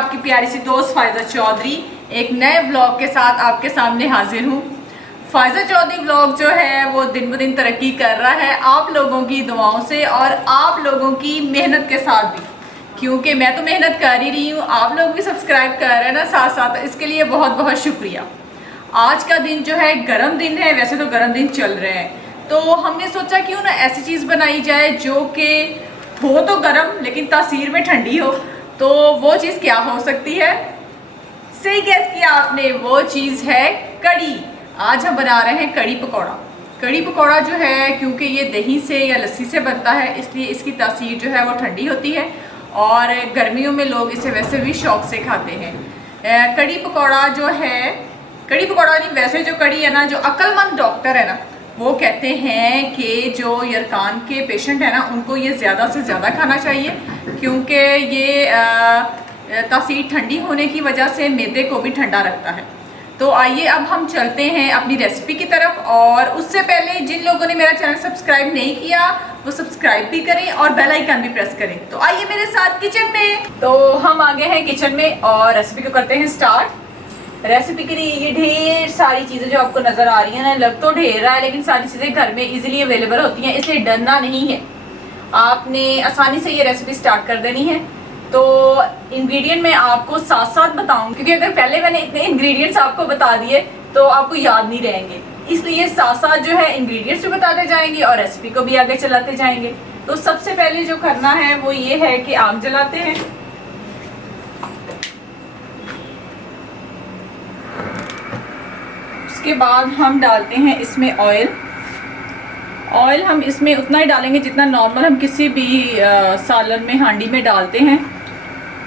आपकी प्यारी सी दोस्त फायजा चौधरी एक नए ब्लॉग के साथ आपके सामने हाजिर हूँ। फायजा चौधरी ब्लॉग जो है वो दिन ब दिन तरक्की कर रहा है आप लोगों की दुआओं से और आप लोगों की मेहनत के साथ भी, क्योंकि मैं तो मेहनत कर ही रही हूँ, आप लोग भी सब्सक्राइब कर रहे हैं ना साथ साथ, इसके लिए बहुत बहुत शुक्रिया। आज का दिन जो है गर्म दिन है, वैसे तो गर्म दिन चल रहे हैं, तो हमने सोचा क्यों ना ऐसी चीज़ बनाई जाए जो कि हो तो गर्म लेकिन तासीर में ठंडी हो। तो वो चीज़ क्या हो सकती है? सही गैस किया आपने, वो चीज़ है कड़ी। आज हम बना रहे हैं कड़ी पकौड़ा। कड़ी पकौड़ा जो है क्योंकि ये दही से या लस्सी से बनता है, इसलिए इसकी तासीर जो है वो ठंडी होती है और गर्मियों में लोग इसे वैसे भी शौक से खाते हैं। कड़ी पकौड़ा जो है, कड़ी पकौड़ा नहीं, वैसे जो कड़ी है ना, जो अक्लमंद डॉक्टर है ना, वो कहते हैं कि जो यरकान के पेशेंट है ना, उनको ये ज़्यादा से ज़्यादा खाना चाहिए, क्योंकि ये तासीर ठंडी होने की वजह से मैदे को भी ठंडा रखता है। तो आइए अब हम चलते हैं अपनी रेसिपी की तरफ, और उससे पहले जिन लोगों ने मेरा चैनल सब्सक्राइब नहीं किया वो सब्सक्राइब भी करें और बेल आइकन भी प्रेस करें। तो आइए मेरे साथ किचन में। तो हम आ गए हैं किचन में और रेसिपी को करते हैं स्टार्ट। रेसिपी के लिए ये ढेर सारी चीज़ें जो आपको नज़र आ रही हैं ना, लग तो ढेर रहा है लेकिन सारी चीज़ें घर में इजीली अवेलेबल होती हैं, इसलिए डरना नहीं है, आपने आसानी से ये रेसिपी स्टार्ट कर देनी है। तो इंग्रेडिएंट मैं आपको साथ साथ बताऊं, क्योंकि अगर पहले मैंने इतने इंग्रेडिएंट्स आपको बता दिए तो आपको याद नहीं रहेंगे, इसलिए साथ साथ जो है इंग्रेडिएंट्स भी बताते जाएंगे और रेसिपी को भी आगे चलाते जाएंगे। तो सबसे पहले जो करना है वो ये है कि आग जलाते हैं। उसके बाद हम डालते हैं इसमें ऑयल। ऑयल हम इसमें उतना ही डालेंगे जितना नॉर्मल हम किसी भी सालन में, हांडी में डालते हैं,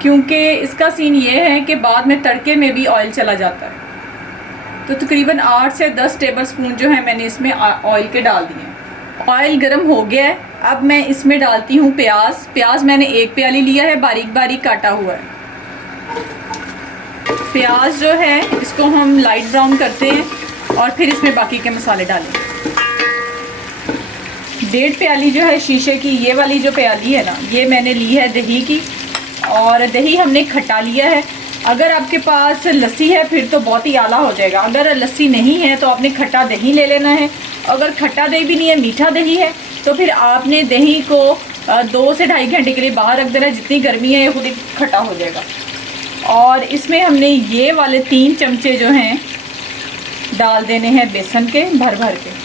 क्योंकि इसका सीन ये है कि बाद में तड़के में भी ऑयल चला जाता है। तो तकरीबन 8 से 10 टेबलस्पून जो है मैंने इसमें ऑयल के डाल दिए। ऑयल गर्म हो गया है, अब मैं इसमें डालती हूँ प्याज। प्याज मैंने 1 प्याली लिया है, बारीक बारीक काटा हुआ है। प्याज जो है इसको हम लाइट ब्राउन करते हैं और फिर इसमें बाकी के मसाले डालेंगे। 1.5 प्याली जो है शीशे की, ये वाली जो प्याली है ना, ये मैंने ली है दही की, और दही हमने खट्टा लिया है। अगर आपके पास लस्सी है फिर तो बहुत ही आला हो जाएगा, अगर लस्सी नहीं है तो आपने खट्टा दही ले लेना है। अगर खट्टा दही भी नहीं है, मीठा दही है, तो फिर आपने दही को 2 से 2.5 घंटे के लिए बाहर रख देना, जितनी गर्मी है ये खुद ही खट्टा हो जाएगा। और इसमें हमने ये वाले 3 चमचे जो हैं डाल देने हैं बेसन के, भर भर के।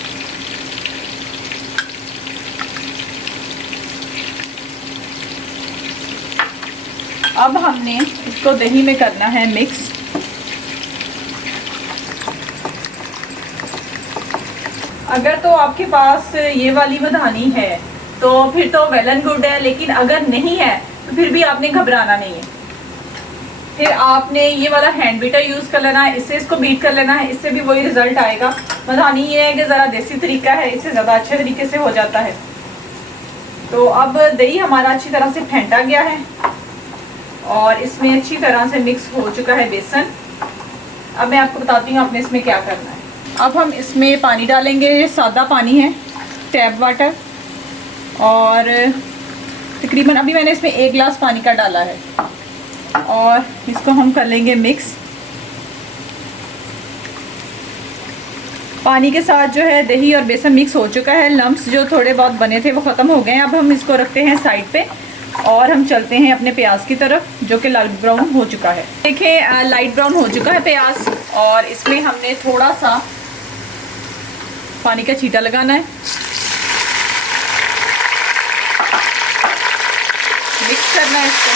अब हमने इसको दही में करना है मिक्स। अगर तो आपके पास ये वाली मधानी है तो फिर तो वेल एंड गुड है, लेकिन अगर नहीं है तो फिर भी आपने घबराना नहीं है। फिर आपने ये वाला हैंड बीटर यूज़ कर लेना है, इससे इसको बीट कर लेना है, इससे भी वही रिजल्ट आएगा। मधानी ये है कि ज़रा देसी तरीका है, इससे ज़्यादा अच्छे तरीके से हो जाता है। तो अब दही हमारा अच्छी तरह से फेंटा गया है और इसमें अच्छी तरह से मिक्स हो चुका है बेसन। अब मैं आपको बताती हूँ आपने इसमें क्या करना है। अब हम इसमें पानी डालेंगे, सादा पानी है, टैप वाटर, और तकरीबन अभी मैंने इसमें 1 गिलास पानी का डाला है, और इसको हम कर लेंगे मिक्स। पानी के साथ जो है दही और बेसन मिक्स हो चुका है, लम्प्स जो थोड़े बहुत बने थे वो ख़त्म हो गए हैं। अब हम इसको रखते हैं साइड पे और हम चलते हैं अपने प्याज की तरफ, जो कि लाइट ब्राउन हो चुका है। देखिए लाइट ब्राउन हो चुका है प्याज, और इसमें हमने थोड़ा सा पानी का छींटा लगाना है, मिक्स करना है इसको।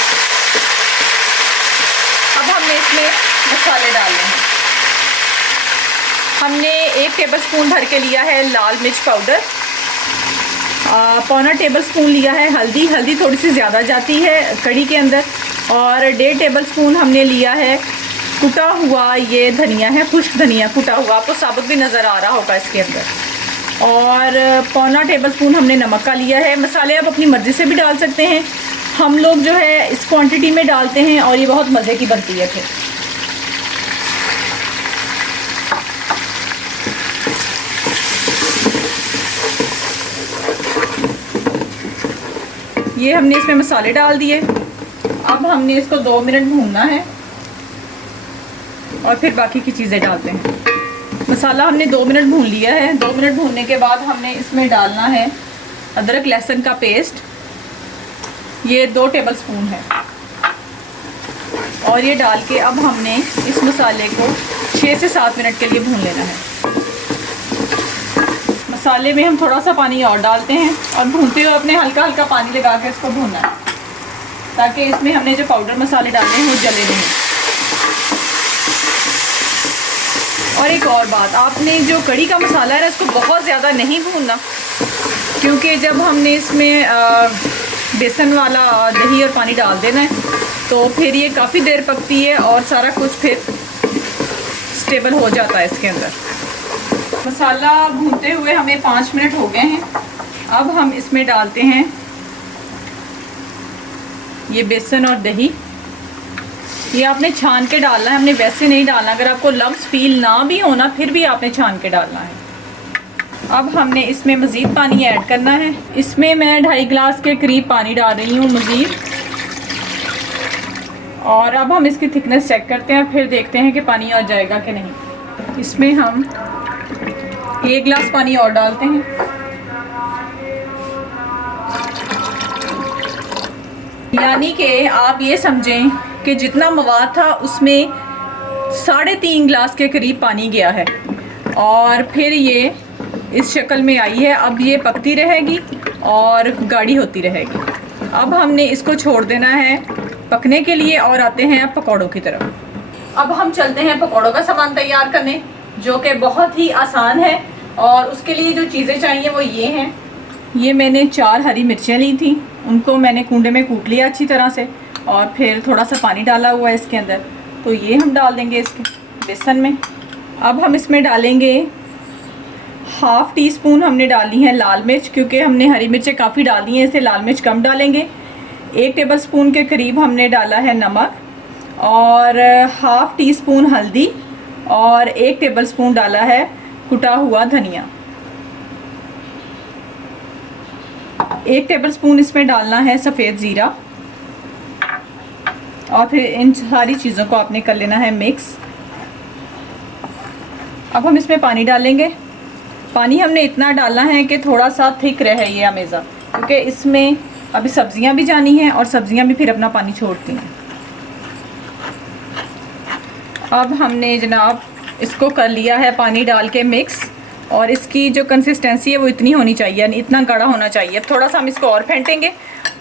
अब हमने इसमें मसाले डालने हैं। हमने 1 टेबलस्पून भर के लिया है लाल मिर्च पाउडर, 1/4 टेबलस्पून लिया है हल्दी। हल्दी थोड़ी सी ज़्यादा जाती है कड़ी के अंदर। और 1.5 टेबलस्पून हमने लिया है कुटा हुआ, ये धनिया है, खुश्क धनिया कुटा हुआ, आपको साबुत भी नज़र आ रहा होगा इसके अंदर। और 1/4 टेबलस्पून हमने नमक का लिया है। मसाले आप अपनी मर्ज़ी से भी डाल सकते हैं, हम लोग जो है इस क्वांटिटी में डालते हैं और ये बहुत मज़े की बनती है। फिर ये हमने इसमें मसाले डाल दिए। अब हमने इसको 2 मिनट भूनना है और फिर बाकी की चीज़ें डालते हैं। मसाला हमने 2 मिनट भून लिया है। 2 मिनट भूनने के बाद हमने इसमें डालना है अदरक लहसुन का पेस्ट, ये 2 टेबलस्पून है। और ये डाल के अब हमने इस मसाले को 6 से 7 मिनट के लिए भून लेना है। मसाले में हम थोड़ा सा पानी और डालते हैं और भूनते हुए अपने हल्का हल्का पानी लगा के इसको भूनना है, ताकि इसमें हमने जो पाउडर मसाले डाले हैं वो जले नहीं। और एक और बात, आपने जो कड़ी का मसाला है ना, इसको बहुत ज़्यादा नहीं भूनना, क्योंकि जब हमने इसमें बेसन वाला दही और पानी डाल देना है तो फिर ये काफ़ी देर पकती है और सारा कुछ फिर स्टेबल हो जाता है इसके अंदर। मसाला भूनते हुए हमें 5 मिनट हो गए हैं। अब हम इसमें डालते हैं ये बेसन और दही। ये आपने छान के डालना है, हमने वैसे नहीं डालना। अगर आपको लम्स फील ना भी होना फिर भी आपने छान के डालना है। अब हमने इसमें मज़ीद पानी ऐड करना है। इसमें मैं 2.5 गिलास के करीब पानी डाल रही हूँ मज़ीद। और अब हम इसकी थिकनेस चेक करते हैं, फिर देखते हैं कि पानी आ जाएगा कि नहीं। इसमें हम 1 गिलास पानी और डालते हैं। यानी कि आप ये समझें कि जितना मवाद था उसमें 3.5 गिलास के करीब पानी गया है और फिर ये इस शक्ल में आई है। अब ये पकती रहेगी और गाढ़ी होती रहेगी। अब हमने इसको छोड़ देना है पकने के लिए और आते हैं अब पकौड़ों की तरफ। अब हम चलते हैं पकौड़ों का सामान तैयार करने, जो कि बहुत ही आसान है। और उसके लिए जो चीज़ें चाहिए वो ये हैं। ये मैंने 4 हरी मिर्चें ली थी, उनको मैंने कूंडे में कूट लिया अच्छी तरह से और फिर थोड़ा सा पानी डाला हुआ है इसके अंदर, तो ये हम डाल देंगे इसके बेसन में। अब हम इसमें डालेंगे 1/2 टीस्पून हमने डाली है लाल मिर्च, क्योंकि हमने हरी मिर्चें काफ़ी डाली हैं, इसे लाल मिर्च कम डालेंगे। 1 टेबलस्पून के करीब हमने डाला है नमक और 1/2 टीस्पून हल्दी और 1 टेबलस्पून डाला है कुटा हुआ धनिया। 1 टेबलस्पून इसमें डालना है सफ़ेद ज़ीरा और फिर इन सारी चीज़ों को आपने कर लेना है मिक्स। अब हम इसमें पानी डालेंगे। पानी हमने इतना डालना है कि थोड़ा सा थिक रहे ये अमेज़ा, क्योंकि इसमें अभी सब्जियां भी जानी हैं और सब्जियां भी फिर अपना पानी छोड़ती हैं। अब हमने जनाब इसको कर लिया है पानी डाल के मिक्स, और इसकी जो कंसिस्टेंसी है वो इतनी होनी चाहिए, यानी इतना गाढ़ा होना चाहिए। अब थोड़ा सा हम इसको और फेंटेंगे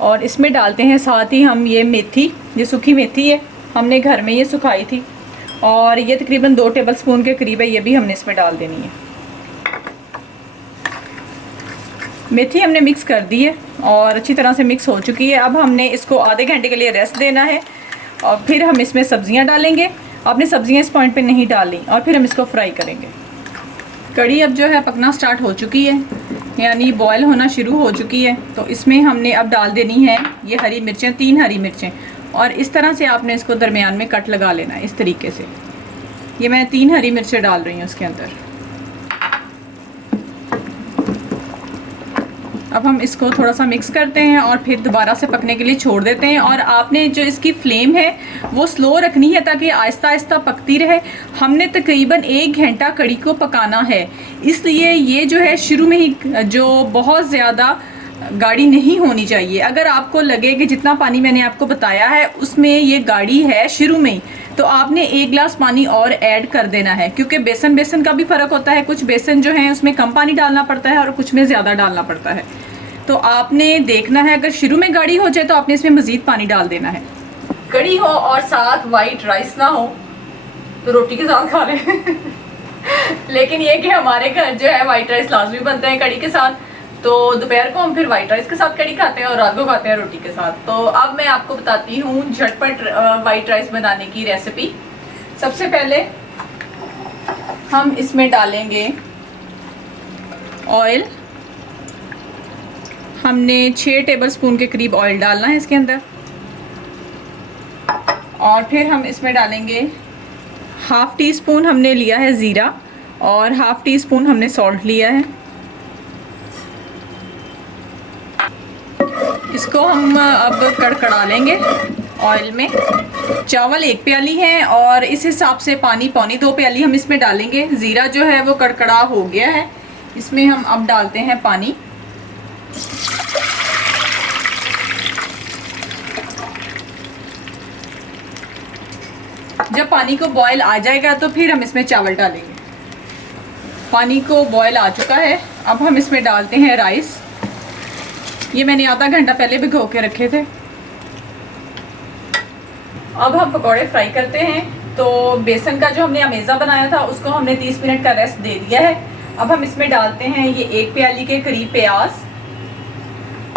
और इसमें डालते हैं साथ ही हम ये मेथी, ये सूखी मेथी है, हमने घर में ये सुखाई थी और ये तकरीबन 2 टेबलस्पून के करीब है, ये भी हमने इसमें डाल देनी है। मेथी हमने मिक्स कर दी है और अच्छी तरह से मिक्स हो चुकी है। अब हमने इसको आधे घंटे के लिए रेस्ट देना है और फिर हम इसमें सब्जियां डालेंगे। आपने सब्जियां इस पॉइंट पे नहीं डाली और फिर हम इसको फ्राई करेंगे। कड़ी अब जो है पकना स्टार्ट हो चुकी है, यानी बॉयल होना शुरू हो चुकी है। तो इसमें हमने अब डाल देनी है ये हरी मिर्चें, 3 हरी मिर्चें, और इस तरह से आपने इसको दरमियान में कट लगा लेना है इस तरीके से। ये मैं 3 हरी मिर्चें डाल रही हूँ इसके अंदर। अब हम इसको थोड़ा सा मिक्स करते हैं और फिर दोबारा से पकने के लिए छोड़ देते हैं। और आपने जो इसकी फ्लेम है वो स्लो रखनी है ताकि आहिस्ता आहिस्ता पकती रहे। हमने तकरीबन 1 घंटा कड़ी को पकाना है, इसलिए ये जो है शुरू में ही जो बहुत ज़्यादा गाढ़ी नहीं होनी चाहिए। अगर आपको लगे कि जितना पानी मैंने आपको बताया है उसमें ये गाढ़ी है शुरू में ही, तो आपने 1 गिलास पानी और ऐड कर देना है, क्योंकि बेसन का भी फ़र्क होता है। कुछ बेसन जो है उसमें कम पानी डालना पड़ता है और कुछ में ज़्यादा डालना पड़ता है। तो आपने देखना है, अगर शुरू में गाढ़ी हो जाए तो आपने इसमें मज़ीद पानी डाल देना है। कड़ी हो और साथ वाइट राइस ना हो तो रोटी के साथ खा लें लेकिन ये कि हमारे घर जो है वाइट राइस लाजमी बनता है कड़ी के साथ, तो दोपहर को हम फिर वाइट राइस के साथ कड़ी खाते हैं और रात को खाते हैं रोटी के साथ। तो अब मैं आपको बताती हूँ झटपट वाइट राइस बनाने की रेसिपी। सबसे पहले हम इसमें डालेंगे ऑयल। हमने 6 टेबलस्पून के करीब ऑयल डालना है इसके अंदर, और फिर हम इसमें डालेंगे 1/2 टीस्पून हमने लिया है ज़ीरा और 1/2 टीस्पून हमने सॉल्ट लिया है। इसको हम अब कड़कड़ा लेंगे ऑयल में। चावल 1 प्याली है और इस हिसाब से पानी पौनी 2 प्याली हम इसमें डालेंगे। ज़ीरा जो है वो कड़कड़ा हो गया है, इसमें हम अब डालते हैं पानी। जब पानी को बॉयल आ जाएगा तो फिर हम इसमें चावल डालेंगे। पानी को बॉयल आ चुका है, अब हम इसमें डालते हैं राइस। ये मैंने आधा घंटा पहले भिगो के रखे थे। अब हम पकौड़े फ्राई करते हैं। तो बेसन का जो हमने अमेज़ा बनाया था उसको हमने 30 मिनट का रेस्ट दे दिया है। अब हम इसमें डालते हैं ये 1 प्याली के करीब प्याज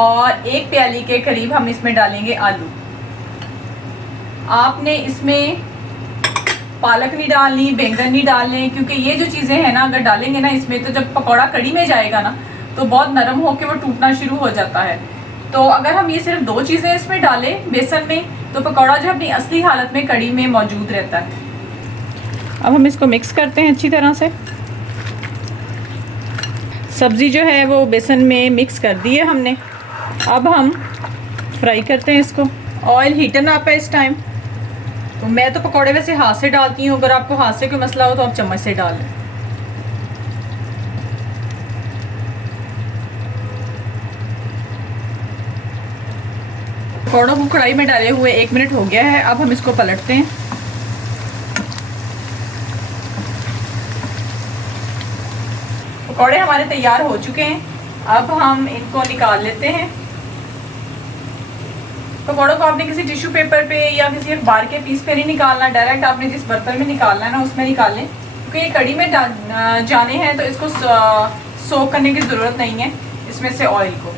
और 1 प्याली के करीब हम इसमें डालेंगे आलू। आपने इसमें पालक नहीं डालनी, बैंगन नहीं डालने, क्योंकि ये जो चीज़ें हैं ना अगर डालेंगे ना इसमें तो जब पकौड़ा कड़ी में जाएगा ना तो बहुत नरम होकर वो टूटना शुरू हो जाता है। तो अगर हम ये सिर्फ 2 चीज़ें इसमें डालें बेसन में तो पकौड़ा जो अपनी असली हालत में कड़ी में मौजूद रहता है। अब हम इसको मिक्स करते हैं अच्छी तरह से। सब्ज़ी जो है वो बेसन में मिक्स कर दी है हमने। अब हम फ्राई करते हैं इसको। ऑयल हीटन अप है इस टाइम। तो मैं तो पकौड़े वैसे हाथ से डालती हूँ, अगर आपको हाथ से कोई मसला हो तो आप चम्मच से डाल लें। पकौड़ों को कढ़ाई में डाले हुए 1 मिनट हो गया है। अब हम इसको पलटते हैं। पकौड़े हमारे तैयार हो चुके हैं। अब हम इनको निकाल लेते हैं। पकौड़ों को आपने किसी टिश्यू पेपर पे या किसी अखबार के पीस पे नहीं निकालना, डायरेक्ट आपने जिस बर्तन में निकालना है ना उसमें निकाल लें, क्योंकि ये कड़ी में जाने हैं तो इसको सोक करने की ज़रूरत नहीं है इसमें से ऑयल को।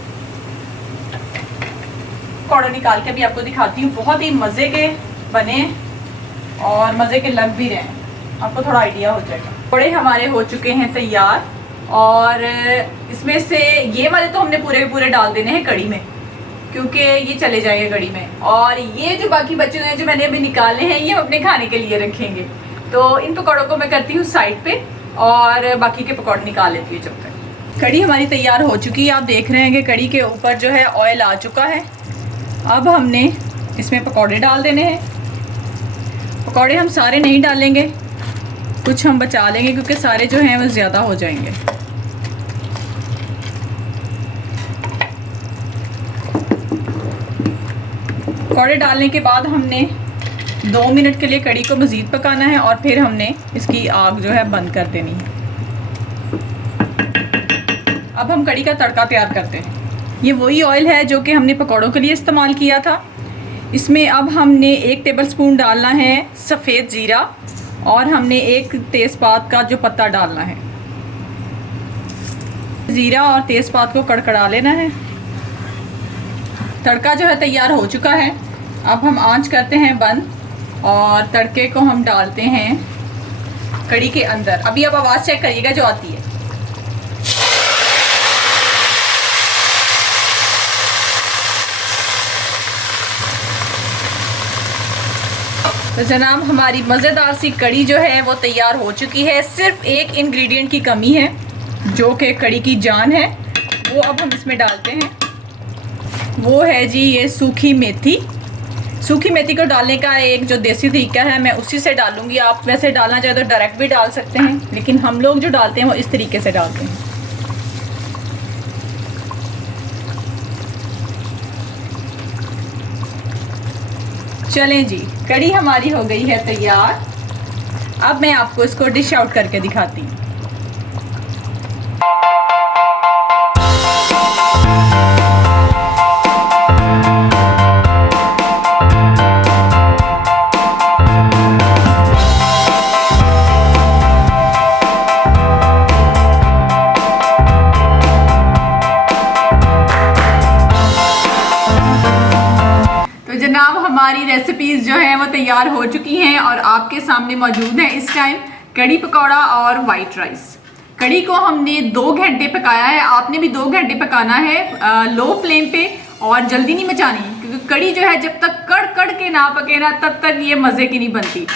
पकौड़े निकाल के भी आपको दिखाती हूँ। बहुत ही मज़े के बने और मज़े के लग भी रहे हैं, आपको थोड़ा आइडिया हो जाएगा। पकौड़े हमारे हो चुके हैं तैयार और इसमें से ये वाले तो हमने पूरे के पूरे डाल देने हैं कड़ी में, क्योंकि ये चले जाएंगे कड़ी में। और ये जो बाकी बचे हुए हैं जो मैंने अभी निकाले हैं ये हम अपने खाने के लिए रखेंगे। तो इन पकौड़ों को मैं करती हूँ साइड पे और बाकी के पकौड़े निकाल लेती हूँ जब तक। कड़ी हमारी तैयार हो चुकी है। आप देख रहे हैं कि कड़ी के ऊपर जो है ऑयल आ चुका है। अब हमने इसमें पकौड़े डाल देने हैं। पकौड़े हम सारे नहीं डालेंगे, कुछ हम बचा लेंगे क्योंकि सारे जो हैं वो ज़्यादा हो जाएंगे। पकौड़े डालने के बाद हमने 2 मिनट के लिए कड़ी को मज़ीद पकाना है और फिर हमने इसकी आग जो है बंद कर देनी है। अब हम कड़ी का तड़का तैयार करते हैं। ये वही ऑयल है जो कि हमने पकौड़ों के लिए इस्तेमाल किया था। इसमें अब हमने 1 टेबलस्पून डालना है सफ़ेद ज़ीरा और हमने 1 तेज़पात का जो पत्ता डालना है। ज़ीरा और तेज़पात को कड़कड़ा लेना है। तड़का जो है तैयार हो चुका है। अब हम आंच करते हैं बंद और तड़के को हम डालते हैं कड़ी के अंदर। अभी आप आवाज़ चेक करिएगा जो आती है। तो जनाब हमारी मज़ेदार सी कड़ी जो है वो तैयार हो चुकी है। सिर्फ एक इंग्रेडिएंट की कमी है जो कि कड़ी की जान है, वो अब हम इसमें डालते हैं। वो है जी ये सूखी मेथी। सूखी मेथी को डालने का एक जो देसी तरीका है मैं उसी से डालूंगी। आप वैसे डालना चाहे तो डायरेक्ट भी डाल सकते हैं, लेकिन हम लोग जो डालते हैं वो इस तरीके से डालते हैं। चलें जी, कड़ी हमारी हो गई है तैयार। अब मैं आपको इसको डिश आउट करके दिखाती हूँ। जनाब हमारी रेसिपीज़ जो हैं वो तैयार हो चुकी हैं और आपके सामने मौजूद है इस टाइम कड़ी पकौड़ा और वाइट राइस। कड़ी को हमने 2 घंटे पकाया है। आपने भी 2 घंटे पकाना है लो फ्लेम पे और जल्दी नहीं मचानी, क्योंकि कड़ी जो है जब तक कड़ कड़ के ना पके ना तब तक ये मज़े की नहीं बनती।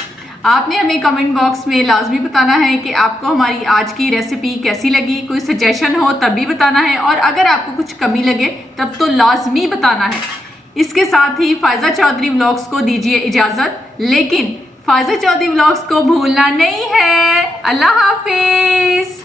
आपने हमें कमेंट बॉक्स में लाजमी बताना है कि आपको हमारी आज की रेसिपी कैसी लगी। कोई सजेशन हो तब भी बताना है और अगर आपको कुछ कमी लगे तब तो लाजमी बताना है। इसके साथ ही फायजा चौधरी व्लॉग्स को दीजिए इजाजत, लेकिन फायजा चौधरी व्लॉग्स को भूलना नहीं है। अल्लाह हाफिज।